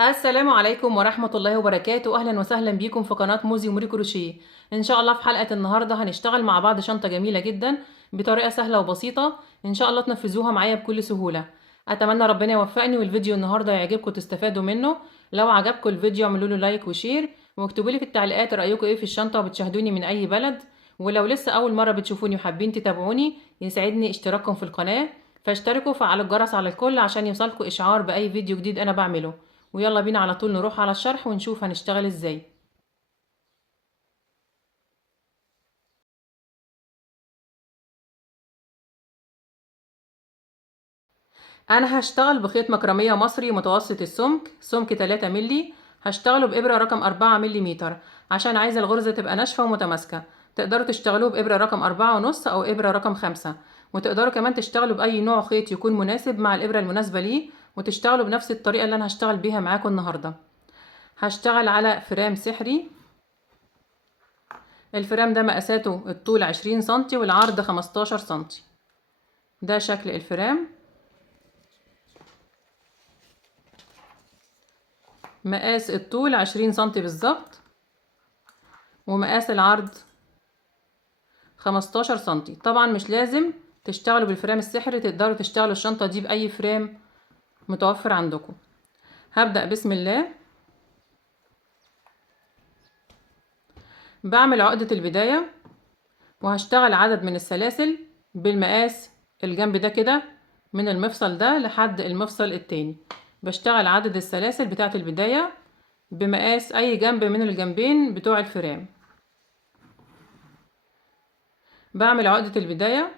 السلام عليكم ورحمة الله وبركاته. أهلا وسهلا بيكم في قناة موزي وموري كروشيه. إن شاء الله في حلقة النهاردة هنشتغل مع بعض شنطة جميلة جدا بطريقة سهلة وبسيطة. إن شاء الله تنفذوها معايا بكل سهولة. أتمنى ربنا يوفقني والفيديو النهاردة يعجبكم وتستفادوا منه. لو عجبكم الفيديو اعملوا له لايك وشير، واكتبوا لي في التعليقات رأيكم إيه في الشنطة وبتشاهدوني من أي بلد. ولو لسه أول مرة بتشوفوني وحابين تتابعوني يسعدني اشتراككم في القناة، فاشتركوا وفعلوا الجرس على الكل عشان يوصلكوا إشعار بأي فيديو جديد أنا بعمله. ويلا بينا على طول نروح على الشرح ونشوف هنشتغل ازاي. انا هشتغل بخيط مكرمية مصري متوسط السمك، سمك 3 ملي. هشتغله بإبرة رقم 4 مليمتر عشان عايزة الغرزة تبقى ناشفة ومتماسكة. تقدروا تشتغلوه بإبرة رقم 4.5 أو إبرة رقم 5، وتقدروا كمان تشتغلوا بأي نوع خيط يكون مناسب مع الإبرة المناسبة ليه، وتشتغلوا بنفس الطريقة اللي أنا هشتغل بيها معاكم النهاردة. هشتغل على فرام سحري. الفرام ده مقاساته الطول 20 سنتي والعرض 15 سنتي. ده شكل الفرام. مقاس الطول 20 سنتي بالظبط، ومقاس العرض 15 سنتي. طبعا مش لازم تشتغلوا بالفرام السحري، تقدروا تشتغلوا الشنطة دي بأي فرام متوفر عندكم. هبدأ بسم الله. بعمل عقدة البداية وهشتغل عدد من السلاسل بالمقاس الجنب ده كده، من المفصل ده لحد المفصل التاني. بشتغل عدد السلاسل بتاعة البداية بمقاس أي جنب من الجنبين بتوع الفرام. بعمل عقدة البداية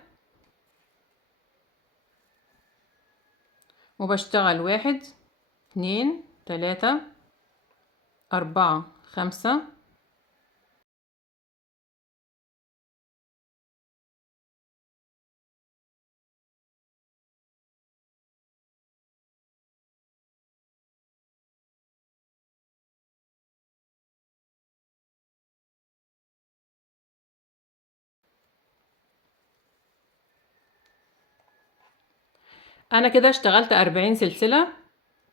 وبشتغل 1 2 3 4 5. انا كده اشتغلت 40 سلسلة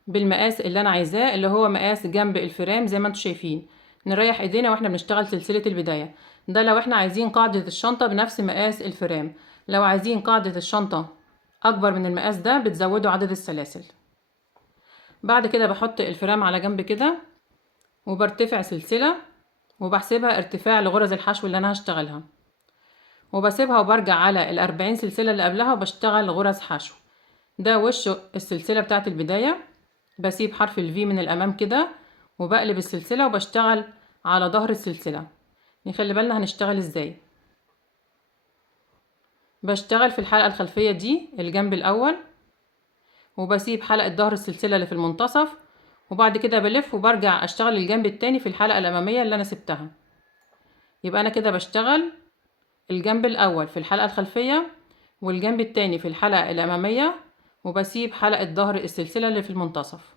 بالمقاس اللي انا عايزاه، اللي هو مقاس جنب الفرام زي ما انتم شايفين. نريح ايدينا واحنا بنشتغل سلسلة البداية. ده لو احنا عايزين قاعدة الشنطة بنفس مقاس الفرام. لو عايزين قاعدة الشنطة اكبر من المقاس ده بتزودوا عدد السلاسل. بعد كده بحط الفرام على جنب كده وبرتفع سلسلة وبحسبها ارتفاع لغرز الحشو اللي انا هشتغلها، وبسيبها وبرجع على ال40 سلسلة اللي قبلها وبشتغل غرز حشو. ده وش السلسلة بتاعت البداية. بسيب حرف الفي من الأمام كده وبقلب السلسلة وبشتغل على ظهر السلسلة. نخلي بالنا هنشتغل ازاي. بشتغل في الحلقة الخلفية دي الجنب الأول، وبسيب حلقة ظهر السلسلة اللي في المنتصف، وبعد كده بلف وبرجع أشتغل الجنب التاني في الحلقة الأمامية اللي أنا سبتها. يبقى أنا كده بشتغل الجنب الأول في الحلقة الخلفية والجنب التاني في الحلقة الأمامية، وبسيب حلقة ظهر السلسلة اللي في المنتصف.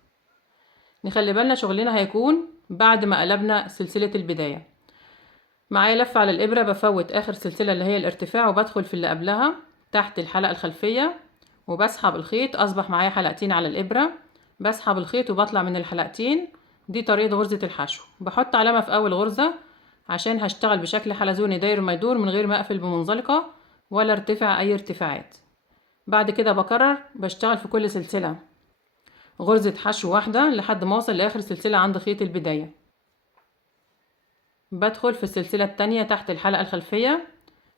نخلي بالنا شغلنا هيكون بعد ما قلبنا سلسلة البداية. معايا لفة على الإبرة، بفوت آخر سلسلة اللي هي الارتفاع وبدخل في اللي قبلها تحت الحلقة الخلفية، وبسحب الخيط. أصبح معايا حلقتين على الإبرة. بسحب الخيط وبطلع من الحلقتين. دي طريقة غرزة الحشو. بحط علامة في أول غرزة عشان هشتغل بشكل حلزوني داير ما يدور من غير ما أقفل بمنزلقة ولا ارتفع أي ارتفاعات. بعد كده بكرر بشتغل في كل سلسلة غرزة حشو واحدة لحد ما اوصل لاخر سلسلة عند خيط البداية. بدخل في السلسلة التانية تحت الحلقة الخلفية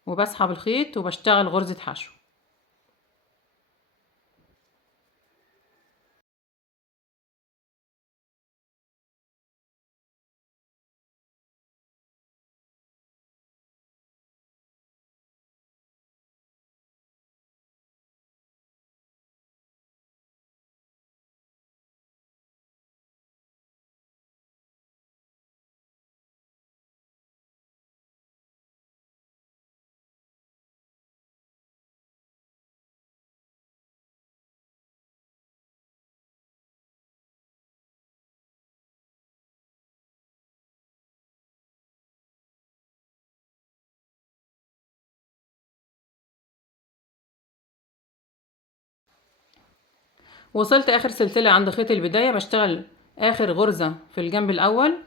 وبسحب الخيط وبشتغل غرزة حشو. وصلت اخر سلسلة عند خيط البداية بشتغل اخر غرزة في الجنب الاول.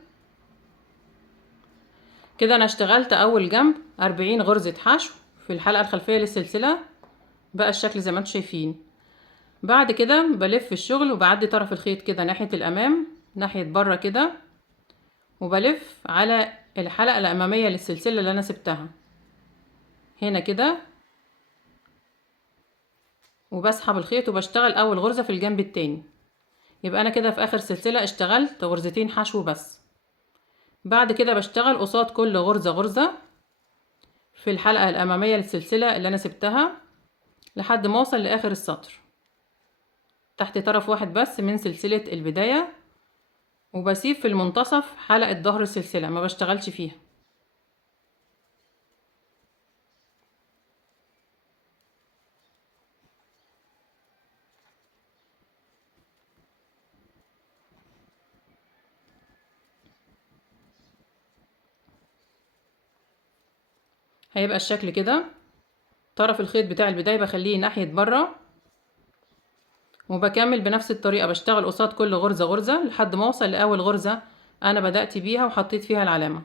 كده انا اشتغلت اول جنب 40 غرزة حشو في الحلقة الخلفية للسلسلة، بقى الشكل زي ما انتم شايفين. بعد كده بلف الشغل وبعدي طرف الخيط كده ناحية الامام ناحية بره كده، وبلف على الحلقة الامامية للسلسلة اللي انا سبتها هنا كده، وبسحب الخيط وبشتغل اول غرزة في الجنب التاني. يبقى انا كده في اخر سلسلة اشتغلت غرزتين حشو بس. بعد كده بشتغل قصاد كل غرزة غرزة في الحلقة الامامية للسلسلة اللي انا سبتها لحد ما اوصل لاخر السطر تحت طرف واحد بس من سلسلة البداية، وبسيب في المنتصف حلقة ظهر السلسلة ما بشتغلش فيها. هيبقى الشكل كده. طرف الخيط بتاع البداية بخليه ناحية بره، وبكمل بنفس الطريقة بشتغل قصاد كل غرزة غرزة لحد ما اوصل لأول غرزة انا بدأت بيها وحطيت فيها العلامة.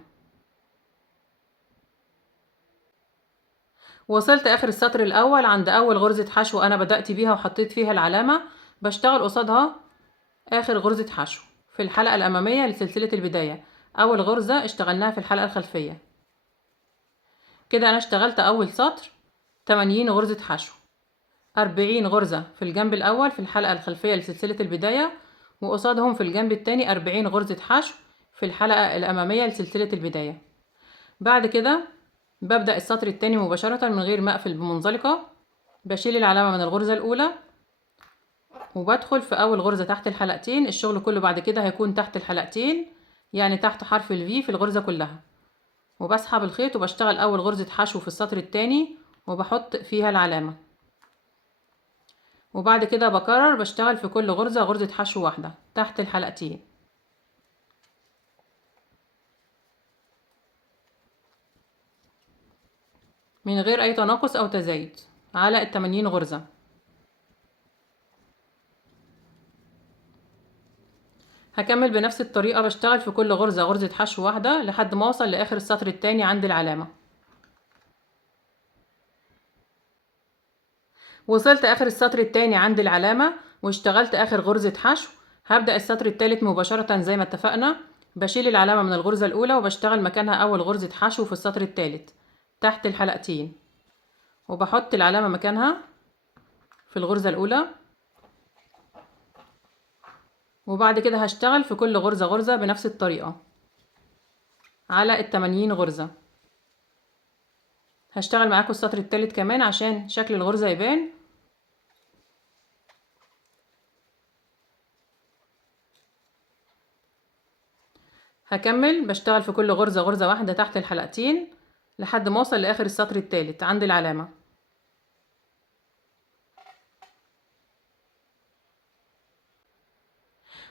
وصلت اخر السطر الاول عند اول غرزة حشو انا بدأت بيها وحطيت فيها العلامة، بشتغل قصادها اخر غرزة حشو في الحلقة الامامية لسلسلة البداية. اول غرزة اشتغلناها في الحلقة الخلفية. كده انا اشتغلت اول سطر 80 غرزة حشو، 40 غرزة في الجنب الاول في الحلقة الخلفية لسلسلة البداية، وقصادهم في الجنب التاني 40 غرزة حشو في الحلقة الامامية لسلسلة البداية. بعد كده ببدأ السطر التاني مباشرة من غير ما اقفل بمنزلقة، بشيل العلامة من الغرزة الاولى وبدخل في اول غرزة تحت الحلقتين. الشغل كله بعد كده هيكون تحت الحلقتين، يعني تحت حرف الفي في الغرزة كلها، وبسحب الخيط وبشتغل اول غرزة حشو في السطر التاني وبحط فيها العلامة. وبعد كده بكرر بشتغل في كل غرزة غرزة حشو واحدة تحت الحلقتين من غير اي تناقص او تزايد على 80 غرزة. هكمل بنفس الطريقة بشتغل في كل غرزة غرزة حشو واحدة لحد ما اوصل لاخر السطر التاني عند العلامة. وصلت اخر السطر التاني عند العلامة واشتغلت اخر غرزة حشو. هبدأ السطر التالت مباشرة زي ما اتفقنا، بشيل العلامة من الغرزة الاولى وبشتغل مكانها اول غرزة حشو في السطر التالت تحت الحلقتين، وبحط العلامة مكانها في الغرزة الاولى. وبعد كده هشتغل في كل غرزة غرزة بنفس الطريقة على 80 غرزة. هشتغل معاكم السطر التالت كمان عشان شكل الغرزة يبان. هكمل بشتغل في كل غرزة غرزة واحدة تحت الحلقتين لحد ما اوصل لاخر السطر التالت عند العلامة.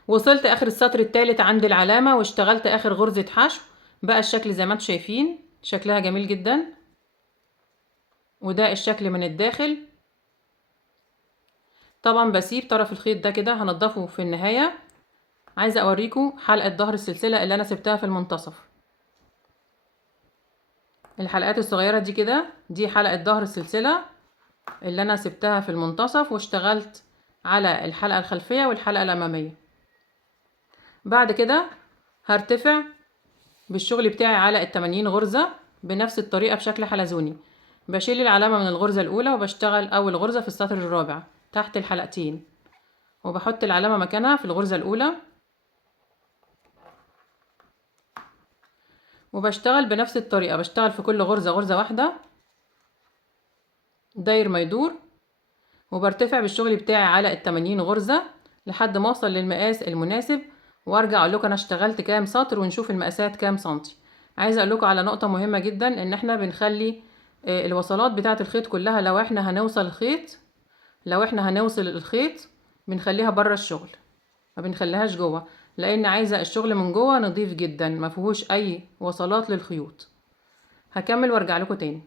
وصلت اخر السطر التالت عند العلامة واشتغلت اخر غرزة حشو. بقى الشكل زي ما انتم شايفين شكلها جميل جدا، وده الشكل من الداخل. طبعا بسيب طرف الخيط ده كده هنضفه في النهاية. عايزة اوريكم حلقة ظهر السلسلة اللي انا سبتها في المنتصف. الحلقات الصغيرة دي كده دي حلقة ظهر السلسلة اللي انا سبتها في المنتصف واشتغلت على الحلقة الخلفية والحلقة الامامية. بعد كده هرتفع بالشغل بتاعي على 80 غرزة بنفس الطريقة بشكل حلزوني. بشيل العلامة من الغرزة الاولى وبشتغل اول غرزة في السطر الرابع تحت الحلقتين، وبحط العلامة مكانها في الغرزة الاولى، وبشتغل بنفس الطريقة بشتغل في كل غرزة غرزة واحدة داير ما يدور، وبرتفع بالشغل بتاعي على 80 غرزة لحد ما اوصل للمقاس المناسب، وارجع اقول لكم انا اشتغلت كام سطر ونشوف المقاسات كام سنتي. عايزه اقول لكم على نقطه مهمه جدا، ان احنا بنخلي الوصلات بتاعه الخيط كلها لو احنا هنوصل الخيط بنخليها بره الشغل، ما بنخليهاش جوه، لان عايزه الشغل من جوه نضيف جدا ما فيهوش اي وصلات للخيوط. هكمل وارجع لكم تاني.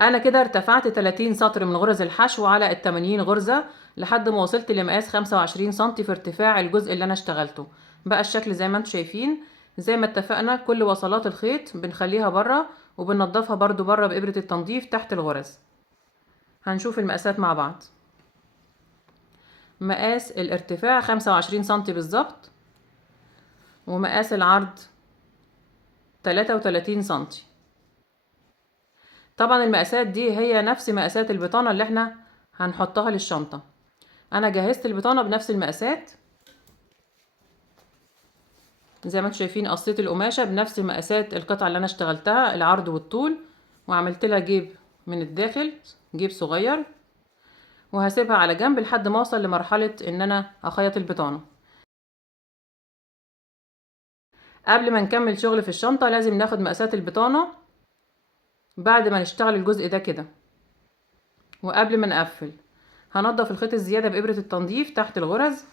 انا كده ارتفعت 30 سطر من غرز الحشو على ال 80 غرزة لحد ما وصلت لمقاس 25 سنتي في ارتفاع الجزء اللي انا اشتغلته. بقى الشكل زي ما انتم شايفين. زي ما اتفقنا كل وصلات الخيط بنخليها بره وبننضفها برضو بره بإبرة التنظيف تحت الغرز. هنشوف المقاسات مع بعض. مقاس الارتفاع 25 سنتي بالظبط، ومقاس العرض 33 سنتي. طبعا المقاسات دي هي نفس مقاسات البطانة اللي احنا هنحطها للشنطة. انا جهزت البطانة بنفس المقاسات زي ما انتم شايفين. قصيت القماشة بنفس مقاسات القطعة اللي انا اشتغلتها العرض والطول، وعملت لها جيب من الداخل، جيب صغير، وهسيبها على جنب لحد ما اوصل لمرحلة ان انا اخيط البطانة. قبل ما نكمل شغل في الشنطة لازم ناخد مقاسات البطانة بعد ما نشتغل الجزء ده كده. وقبل ما نقفل هنضف الخيط الزيادة بإبرة التنظيف تحت الغرز.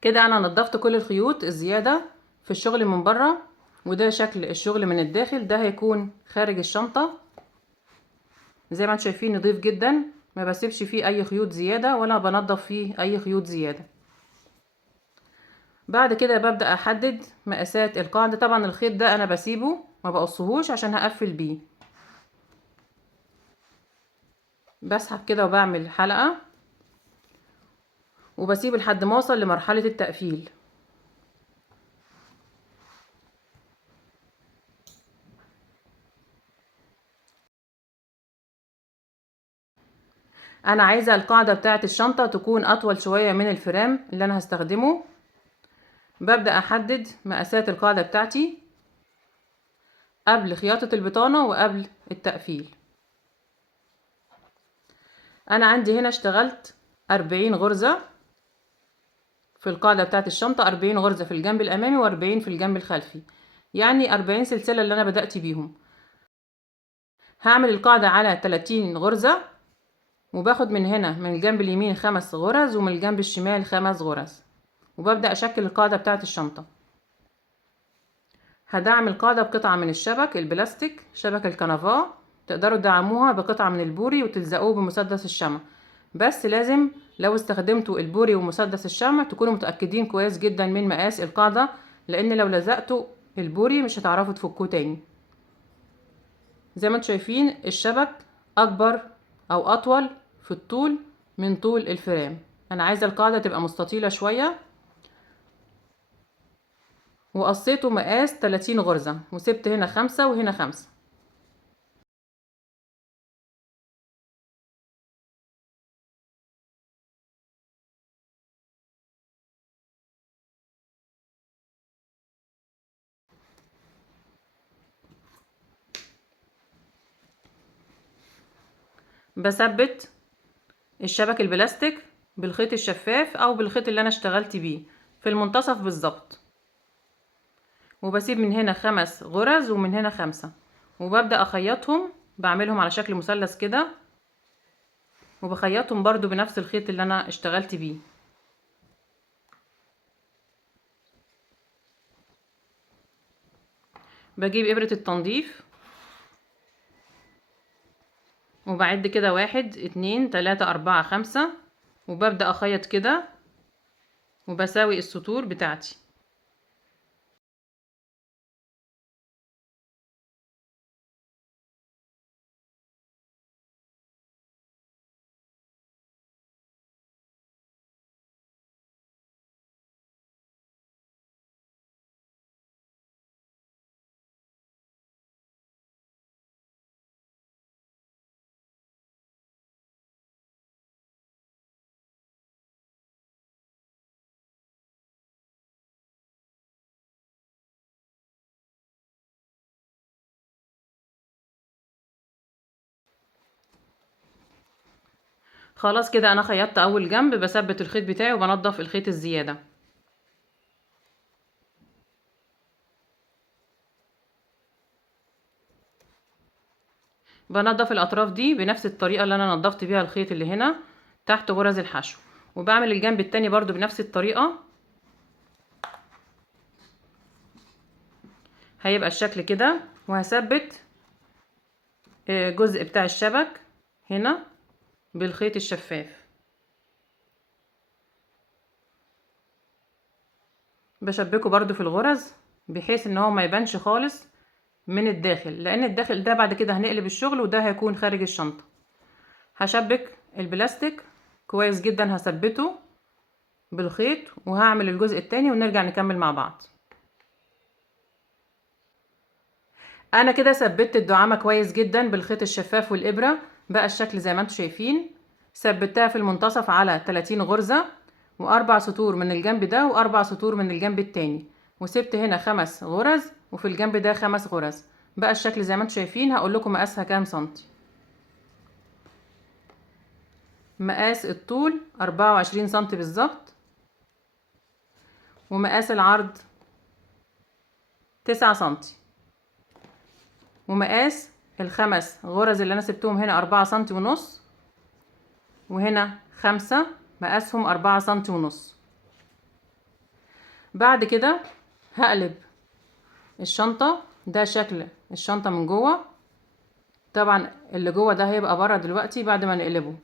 كده انا نضفت كل الخيوط الزيادة في الشغل من بره، وده شكل الشغل من الداخل. ده هيكون خارج الشنطة زي ما انتم شايفين، نضيف جدا، ما بسيبش فيه اي خيوط زيادة ولا بنضف فيه اي خيوط زيادة. بعد كده ببدأ احدد مقاسات القاعدة. طبعا الخيط ده انا بسيبه ما بقصهوش عشان هقفل بيه. بسحب كده وبعمل حلقة وبسيب لحد ما اوصل لمرحلة التقفيل. انا عايزة القاعدة بتاعة الشنطة تكون اطول شوية من الفرام اللي انا هستخدمه. ببدأ احدد مقاسات القاعدة بتاعتي قبل خياطة البطانة وقبل التقفيل. انا عندي هنا اشتغلت 40 غرزة في القاعدة بتاعت الشنطة، 40 غرزة في الجنب الامامي و40 في الجنب الخلفي، يعني 40 سلسلة اللي انا بدأت بيهم. هعمل القاعدة على 30 غرزة، وباخد من هنا من الجنب اليمين 5 غرز ومن الجنب الشمال 5 غرز، وببدأ اشكل القاعدة بتاعت الشنطة. هدعم القاعدة بقطعة من الشبك البلاستيك، شبك الكنفا. تقدروا تدعموها بقطعة من البوري وتلزقوه بمسدس الشمع، بس لازم لو استخدمتوا البوري ومسدس الشمع تكونوا متأكدين كويس جدا من مقاس القاعدة، لان لو لزقتوا البوري مش هتعرفوا تفكوه تاني. زي ما انتم شايفين الشبك اكبر او اطول في الطول من طول الفرام. انا عايزة القاعدة تبقى مستطيلة شوية، وقصيته مقاس 30 غرزة وسبت هنا 5 وهنا 5. بثبت الشبك البلاستيك بالخيط الشفاف او بالخيط اللي انا اشتغلت بيه في المنتصف بالظبط، وبسيب من هنا 5 غرز ومن هنا 5، وببدأ اخيطهم. بعملهم على شكل مثلث كده، وبخيطهم برضو بنفس الخيط اللي انا اشتغلت بيه. بجيب ابرة التنظيف وبعد كده 1 2 3 4 5، وببدأ اخيط كده وبساوي السطور بتاعتي. خلاص كده انا خيطت اول جنب، بثبت الخيط بتاعي وبنضف الخيط الزيادة. بنضف الاطراف دي بنفس الطريقة اللي انا نضفت بيها الخيط اللي هنا تحت غرز الحشو، وبعمل الجنب التاني برضو بنفس الطريقة. هيبقى الشكل كده. وهثبت جزء بتاع الشبك هنا بالخيط الشفاف. بشبكه برضو في الغرز بحيث ان هو ما يبانش خالص من الداخل، لان الداخل ده بعد كده هنقلب الشغل وده هيكون خارج الشنطة. هشبك البلاستيك كويس جدا، هثبته بالخيط وهعمل الجزء التاني ونرجع نكمل مع بعض. انا كده ثبت الدعامة كويس جدا بالخيط الشفاف والابرة. بقى الشكل زي ما انتم شايفين. ثبتها في المنتصف على 30 غرزة، واربع سطور من الجنب ده واربع سطور من الجنب التاني، وسبت هنا 5 غرز وفي الجنب ده 5 غرز. بقى الشكل زي ما انتم شايفين. هقول لكم مقاسها كام سنتي. مقاس الطول 24 سنتي بالظبط، ومقاس العرض 9 سنتي، ومقاس ال5 غرز اللي انا سبتهم هنا 4 سنتي ونص، وهنا 5 مقاسهم 4 سنتي ونص. بعد كده هقلب الشنطة. ده شكل الشنطة من جوه. طبعا اللي جوه ده هيبقى بره دلوقتي بعد ما نقلبه.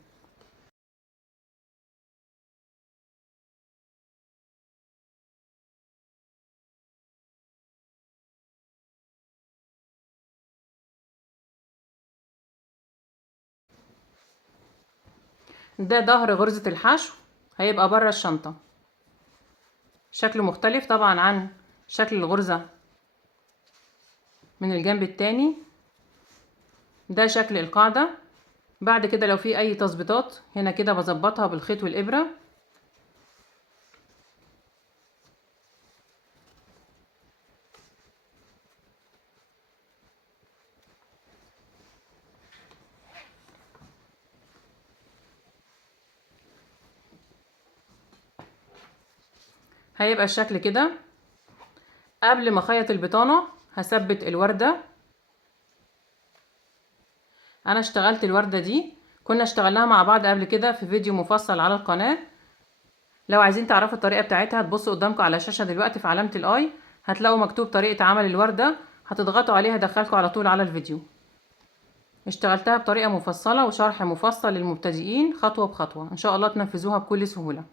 ده ظهر غرزة الحشو هيبقى بره الشنطة. شكله مختلف طبعا عن شكل الغرزة من الجنب التاني. ده شكل القاعدة. بعد كده لو في اي تظبيطات هنا كده بظبطها بالخيط والابرة. هيبقى الشكل كده. قبل ما اخيط البطانة هثبت الوردة. انا اشتغلت الوردة دي، كنا اشتغلناها مع بعض قبل كده في فيديو مفصل على القناة. لو عايزين تعرفوا الطريقة بتاعتها هتبصوا قدامكم على الشاشة دلوقتي في علامة الاي، هتلاقوا مكتوب طريقة عمل الوردة، هتضغطوا عليها دخلكم على طول على الفيديو. اشتغلتها بطريقة مفصلة وشرح مفصل للمبتدئين خطوة بخطوة، ان شاء الله تنفذوها بكل سهولة.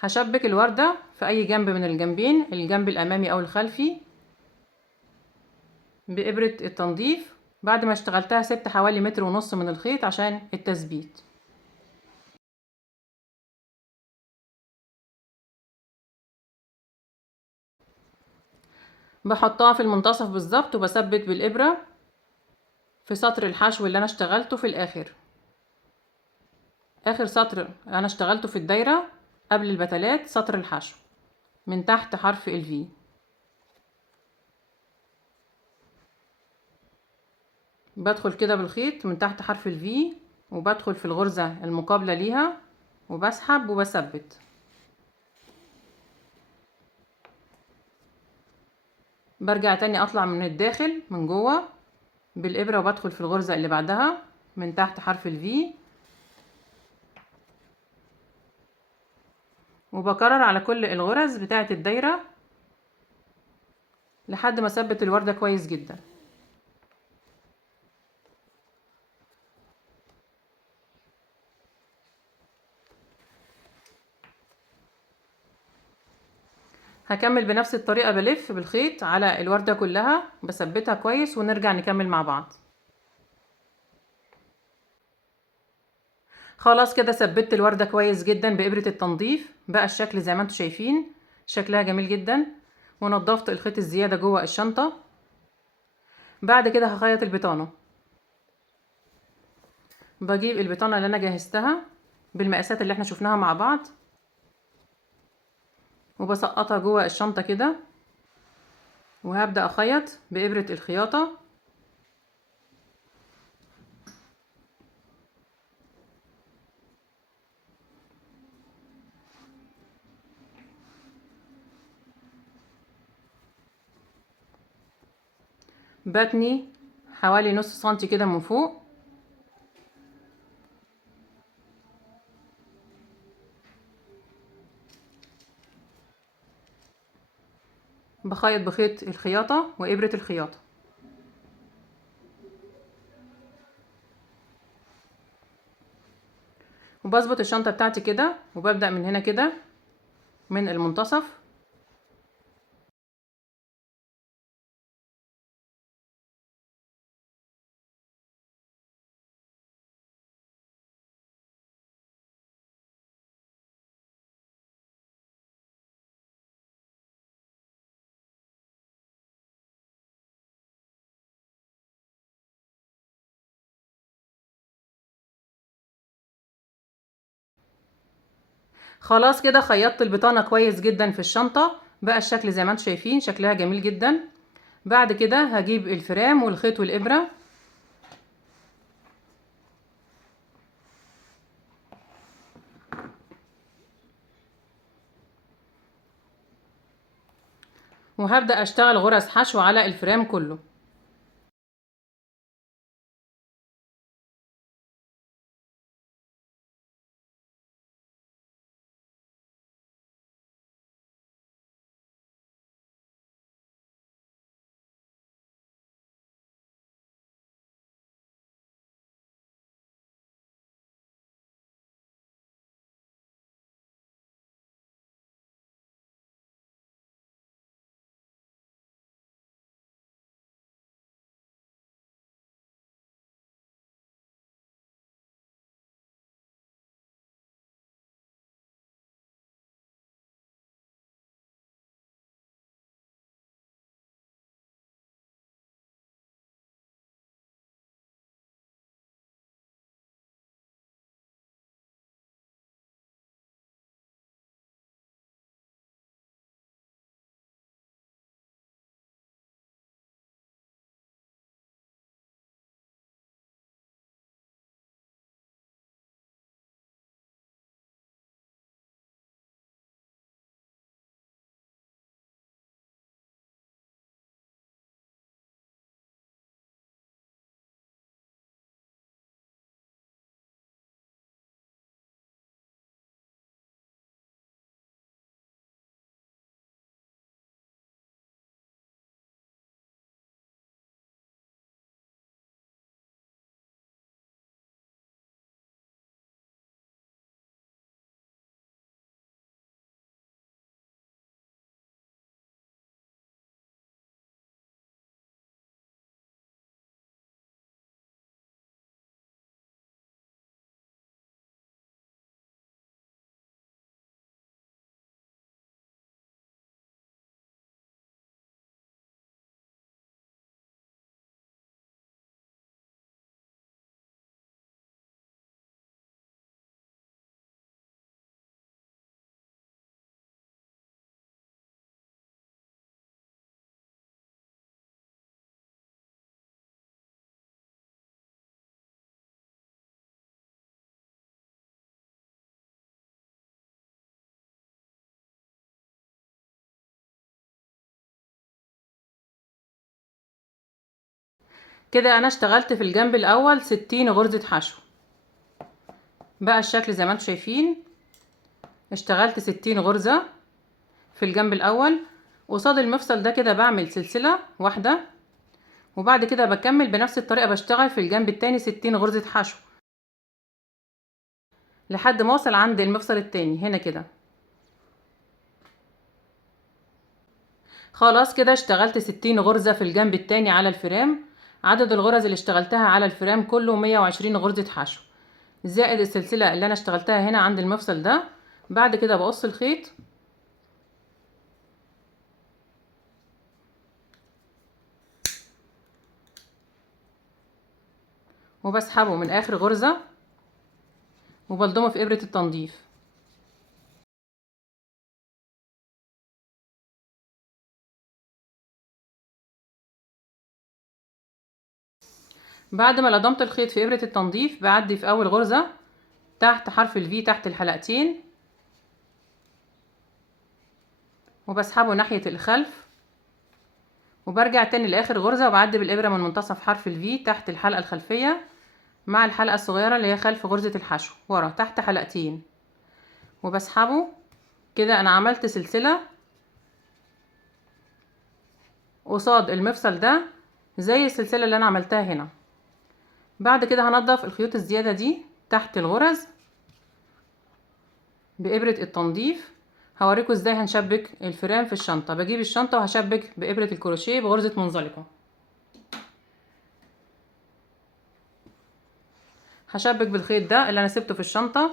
هشبك الوردة في اي جنب من الجنبين، الجنب الامامي او الخلفي، بإبرة التنظيف. بعد ما اشتغلتها سبت حوالي 1.5 متر من الخيط عشان التثبيت. بحطها في المنتصف بالظبط وبثبت بالإبرة في سطر الحشو اللي انا اشتغلته في الاخر. اخر سطر انا اشتغلته في الدايرة قبل البتلات سطر الحشو من تحت حرف الفي. بدخل كده بالخيط من تحت حرف الفي، وبدخل في الغرزة المقابلة ليها وبسحب وبثبت. برجع تاني اطلع من الداخل من جوه بالإبرة وبدخل في الغرزة اللي بعدها من تحت حرف الفي، وبكرر على كل الغرز بتاعة الدايرة لحد ما اثبت الوردة كويس جدا. هكمل بنفس الطريقة، بلف بالخيط على الوردة كلها بثبتها كويس ونرجع نكمل مع بعض. خلاص كده ثبت الوردة كويس جدا بإبرة التنظيف. بقى الشكل زي ما انتم شايفين، شكلها جميل جدا. ونضفت الخيط الزيادة جوه الشنطة. بعد كده هخيط البطانة. بجيب البطانة اللي انا جهزتها بالمقاسات اللي احنا شفناها مع بعض، وبسقطها جوه الشنطة كده، وهبدأ اخيط بإبرة الخياطة. بتني حوالي نص سنتي كده من فوق، بخيط بخيط الخياطة وإبرة الخياطة، وبظبط الشنطة بتاعتي كده، وببدأ من هنا كده من المنتصف، خلاص كده خيطت البطانة كويس جدا في الشنطة، بقى الشكل زي ما انتم شايفين شكلها جميل جدا. بعد كده هجيب الفرام والخيط والإبرة، وهبدأ اشتغل غرز حشو على الفرام كله. كده انا اشتغلت في الجنب الاول 60 غرزة حشو، بقى الشكل زي ما انتم شايفين. اشتغلت 60 غرزة في الجنب الاول، قصاد المفصل ده كده بعمل سلسلة واحدة، وبعد كده بكمل بنفس الطريقة بشتغل في الجنب التاني 60 غرزة حشو لحد ما اوصل عند المفصل التاني هنا كده. خلاص كده اشتغلت 60 غرزة في الجنب التاني على الفرام. عدد الغرز اللي اشتغلتها على الفرام كله 120 غرزة حشو، زائد السلسلة اللي انا اشتغلتها هنا عند المفصل ده. بعد كده بقص الخيط وبسحبه من اخر غرزة وبلضمه في ابرة التنظيف. بعد ما لضمت الخيط في ابرة التنظيف بعدي في اول غرزة تحت حرف الفي تحت الحلقتين، وبسحبه ناحية الخلف وبرجع تاني لاخر غرزة وبعدي بالابرة من منتصف حرف الفي تحت الحلقة الخلفية مع الحلقة الصغيرة اللي هي خلف غرزة الحشو ورا تحت حلقتين، وبسحبه كده. انا عملت سلسلة قصاد المفصل ده زي السلسلة اللي انا عملتها هنا. بعد كده هنضف الخيوط الزيادة دي تحت الغرز بإبرة التنظيف. هوريكم ازاي هنشبك الفرام في الشنطة. بجيب الشنطة وهشبك بإبرة الكروشيه بغرزة منزلقة. هشبك بالخيط ده اللي انا سبته في الشنطة.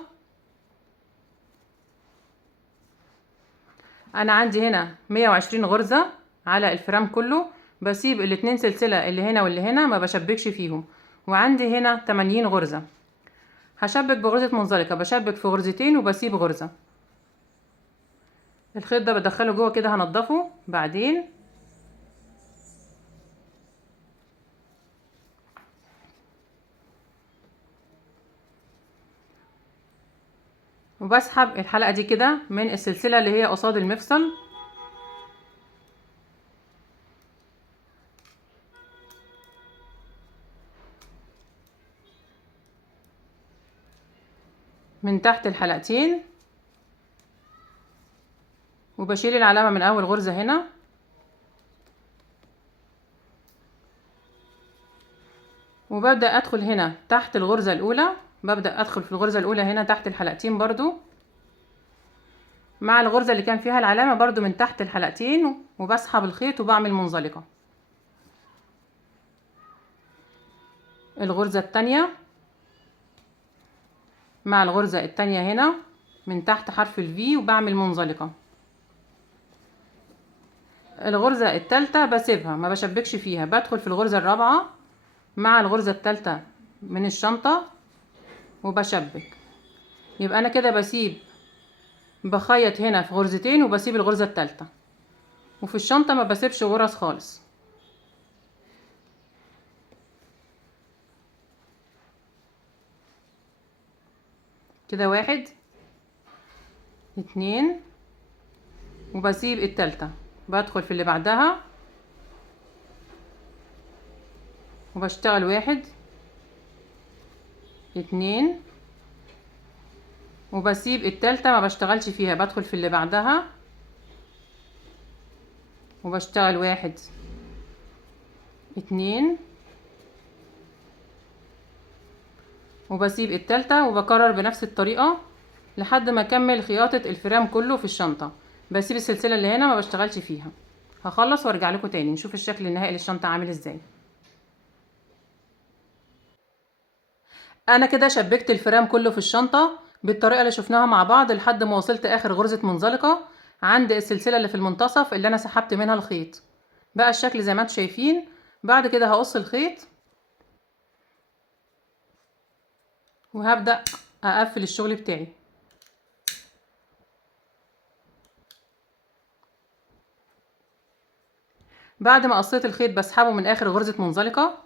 انا عندي هنا 120 غرزة على الفرام كله، بسيب الاتنين سلسلة اللي هنا واللي هنا ما بشبكش فيهم، وعندي هنا 80 غرزة. هشبك بغرزة منزلقة، بشبك في غرزتين وبسيب غرزة. الخيط ده بدخله جوه كده هنضفه بعدين. وبسحب الحلقة دي كده من السلسلة اللي هي قصاد المفصل، من تحت الحلقتين، وبشيل العلامة من اول غرزة هنا، وببدأ ادخل هنا تحت الغرزة الاولى. ببدأ ادخل في الغرزة الاولى هنا تحت الحلقتين برضو مع الغرزة اللي كان فيها العلامة برضو من تحت الحلقتين، وبسحب الخيط وبعمل منزلقة. الغرزة التانية مع الغرزة التانية هنا من تحت حرف الفي وبعمل منزلقة. الغرزة التالتة بسيبها ما بشبكش فيها، بدخل في الغرزة الرابعة مع الغرزة التالتة من الشنطة وبشبك. يبقى انا كده بخيط هنا في غرزتين وبسيب الغرزة التالتة، وفي الشنطة ما بسيبش غرز خالص. كده 1 2 وبسيب التالتة، بدخل في اللي بعدها وبشتغل 1 2 وبسيب التالتة ما بشتغلش فيها، بدخل في اللي بعدها وبشتغل 1 2 وبسيب التالتة، وبكرر بنفس الطريقة لحد ما اكمل خياطة الفرام كله في الشنطة. بسيب السلسلة اللي هنا ما بشتغلش فيها. هخلص وارجع لكم تاني نشوف الشكل النهائي للشنطة عامل ازاي. انا كده شبكت الفرام كله في الشنطة بالطريقة اللي شفناها مع بعض لحد ما وصلت اخر غرزة منزلقة عند السلسلة اللي في المنتصف اللي انا سحبت منها الخيط. بقى الشكل زي ما انتم شايفين. بعد كده هقص الخيط وهبدأ اقفل الشغل بتاعي. بعد ما قصيت الخيط بسحبه من اخر غرزة منزلقة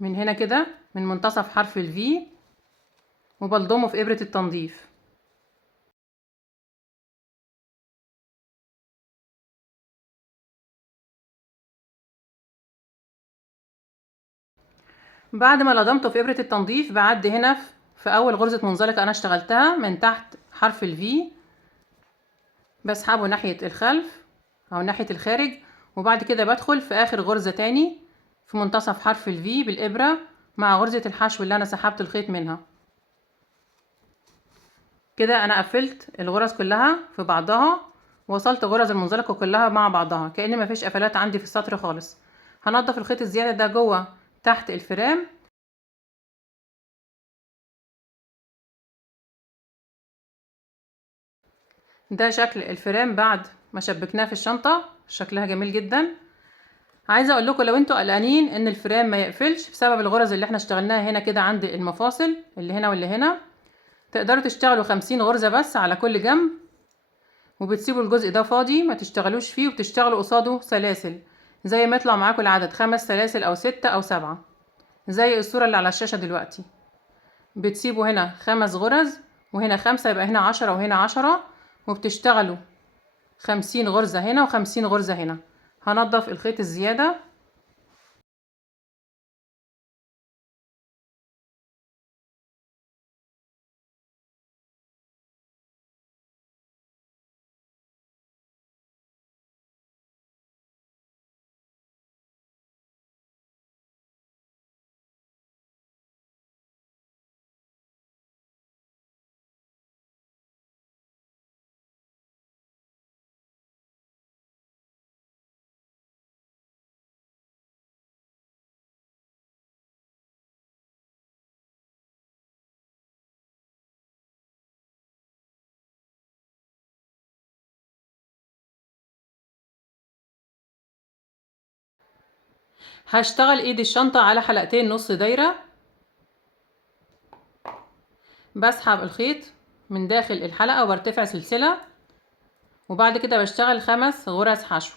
من هنا كده من منتصف حرف الفي وبلضمه في ابرة التنظيف. بعد ما لضمته في ابرة التنظيف بعدي هنا في اول غرزة منزلقة انا اشتغلتها من تحت حرف الفي، بسحبه ناحية الخلف او ناحية الخارج، وبعد كده بدخل في اخر غرزة تاني في منتصف حرف الفي بالابرة مع غرزة الحشو اللي انا سحبت الخيط منها. كده انا قفلت الغرز كلها في بعضها، وصلت غرز المنزلقة كلها مع بعضها كأن مفيش قفلات عندي في السطر خالص. هنضف الخيط الزيادة ده جوه تحت الفرام. ده شكل الفرام بعد ما شبكناه في الشنطة، شكلها جميل جدا. عايزه اقول لكم لو انتوا قلقانين ان الفرام ما يقفلش بسبب الغرز اللي احنا اشتغلناها هنا كده عند المفاصل اللي هنا واللي هنا، تقدروا تشتغلوا 50 غرزة بس على كل جنب، وبتسيبوا الجزء ده فاضي ما تشتغلوش فيه، وبتشتغلوا قصاده سلاسل زي ما يطلع معاكم العدد 5 سلاسل او 6 او 7 زي الصورة اللي على الشاشة دلوقتي. بتسيبوا هنا 5 غرز وهنا 5 يبقى هنا 10 وهنا 10، وبتشتغلوا 50 غرزة هنا و50 غرزة هنا. هنضف الخيط الزيادة. هشتغل ايد الشنطة على حلقتين نص دايرة. بسحب الخيط من داخل الحلقة وبرتفع سلسلة، وبعد كده بشتغل 5 غرز حشو.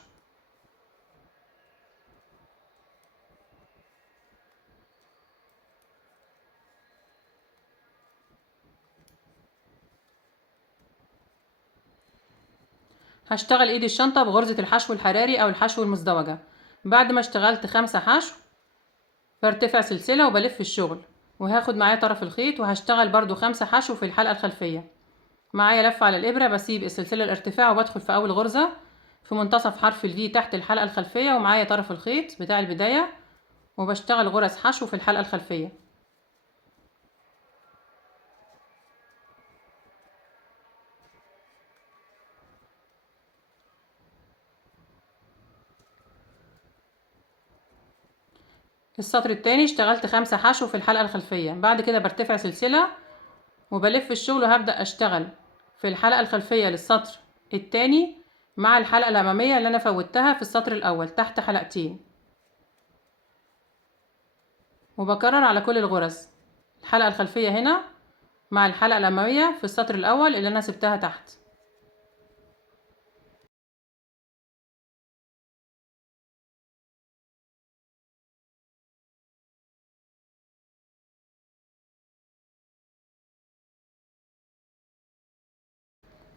هشتغل ايد الشنطة بغرزة الحشو الحراري او الحشو المزدوجة. بعد ما اشتغلت 5 حشو برتفع سلسلة وبلف الشغل، وهاخد معايا طرف الخيط وهشتغل برضو 5 حشو في الحلقة الخلفية. معايا لفة على الإبرة، بسيب السلسلة الارتفاع وبدخل في أول غرزة في منتصف حرف الفي تحت الحلقة الخلفية، ومعايا طرف الخيط بتاع البداية وبشتغل غرز حشو في الحلقة الخلفية. السطر التاني اشتغلت 5 حشو في الحلقة الخلفية. بعد كده برتفع سلسلة وبلف الشغل وهبدأ اشتغل في الحلقة الخلفية للسطر التاني مع الحلقة الأمامية اللي أنا فوتها في السطر الأول تحت حلقتين، وبكرر على كل الغرز الحلقة الخلفية هنا مع الحلقة الأمامية في السطر الأول اللي أنا سبتها تحت.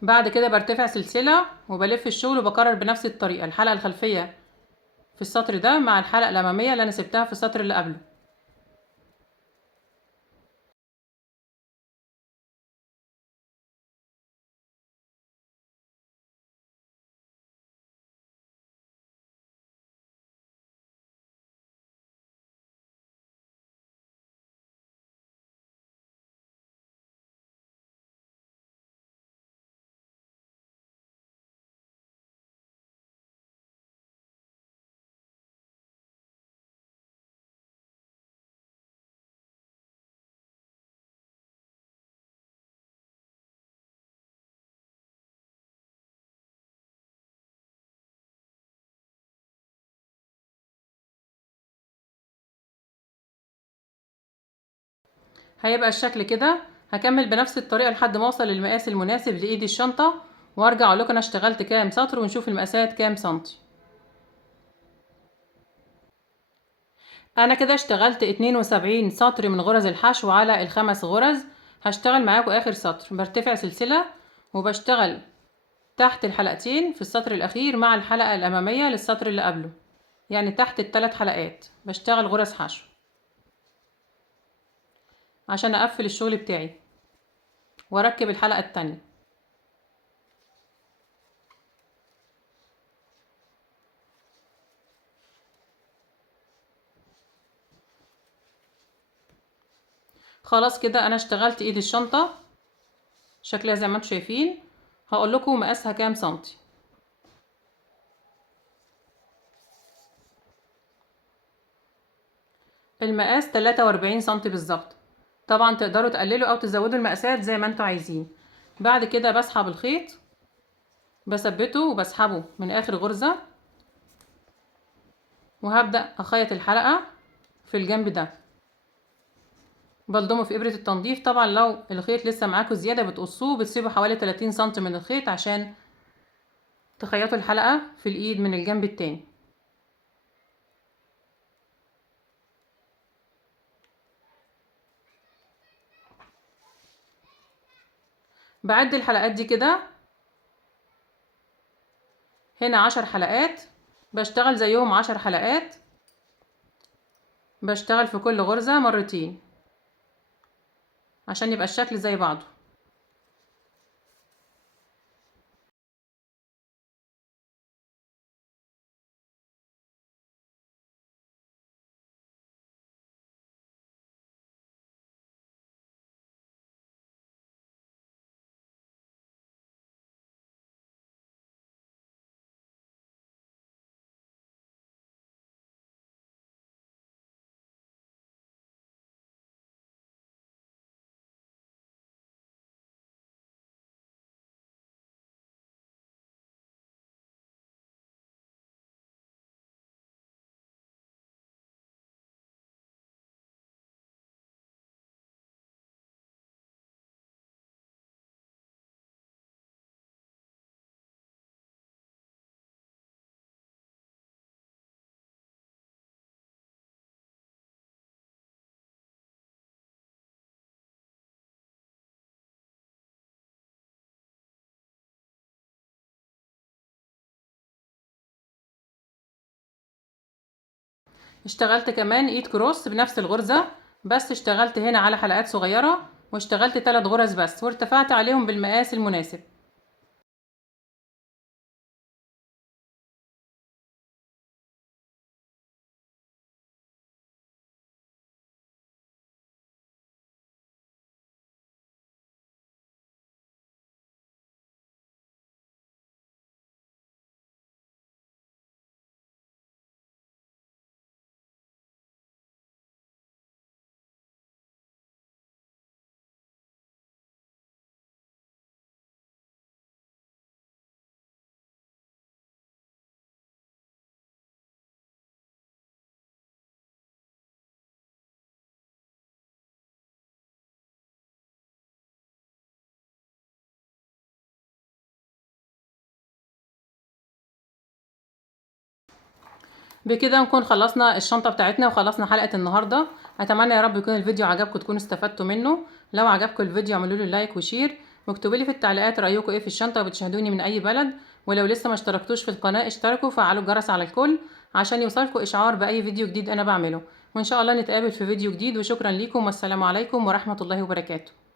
بعد كده برتفع سلسلة وبلف الشغل وبكرر بنفس الطريقة الحلقة الخلفية في السطر ده مع الحلقة الأمامية اللي أنا سبتها في السطر اللي قبله. هيبقى الشكل كده. هكمل بنفس الطريقة لحد ما اوصل للمقاس المناسب لإيد الشنطة، وارجع اقول لكم انا اشتغلت كام سطر ونشوف المقاسات كام سنتي. انا كده اشتغلت 72 سطر من غرز الحشو على الخمس غرز. هشتغل معاكم اخر سطر برتفع سلسلة وبشتغل تحت الحلقتين في السطر الاخير مع الحلقة الامامية للسطر اللي قبله، يعني تحت ال3 حلقات بشتغل غرز حشو عشان اقفل الشغل بتاعي واركب الحلقة التانية. خلاص كده انا اشتغلت ايد الشنطة شكلها زي ما انتم شايفين. هقول لكم مقاسها كام سنتي. المقاس 43 سنتي بالظبط. طبعا تقدروا تقللوا او تزودوا المقاسات زي ما انتم عايزين. بعد كده بسحب الخيط بثبته وبسحبه من اخر غرزة، وهبدأ اخيط الحلقة في الجنب ده. بلضمه في ابرة التنظيف. طبعا لو الخيط لسه معاكم زيادة بتقصوه، بتسيبوا حوالي 30 سنتي من الخيط عشان تخيطوا الحلقة في الايد من الجنب التاني. بعد الحلقات دي كده هنا 10 حلقات بشتغل زيهم 10 حلقات، بشتغل في كل غرزة مرتين عشان يبقى الشكل زي بعضه. اشتغلت كمان ايد كروس بنفس الغرزة، بس اشتغلت هنا على حلقات صغيرة واشتغلت 3 غرز بس، وارتفعت عليهم بالمقاس المناسب. بكده نكون خلصنا الشنطة بتاعتنا وخلصنا حلقة النهاردة. اتمنى يا رب يكون الفيديو عجبكم، تكونوا استفدتوا منه. لو عجبكم الفيديو اعملوا له لايك وشير، واكتبوا لي في التعليقات رأيكم ايه في الشنطة وبتشاهدوني من اي بلد. ولو لسه ما اشتركتوش في القناة اشتركوا وفعلوا الجرس على الكل عشان يوصلكم اشعار باي فيديو جديد انا بعمله. وان شاء الله نتقابل في فيديو جديد، وشكرا ليكم والسلام عليكم ورحمة الله وبركاته.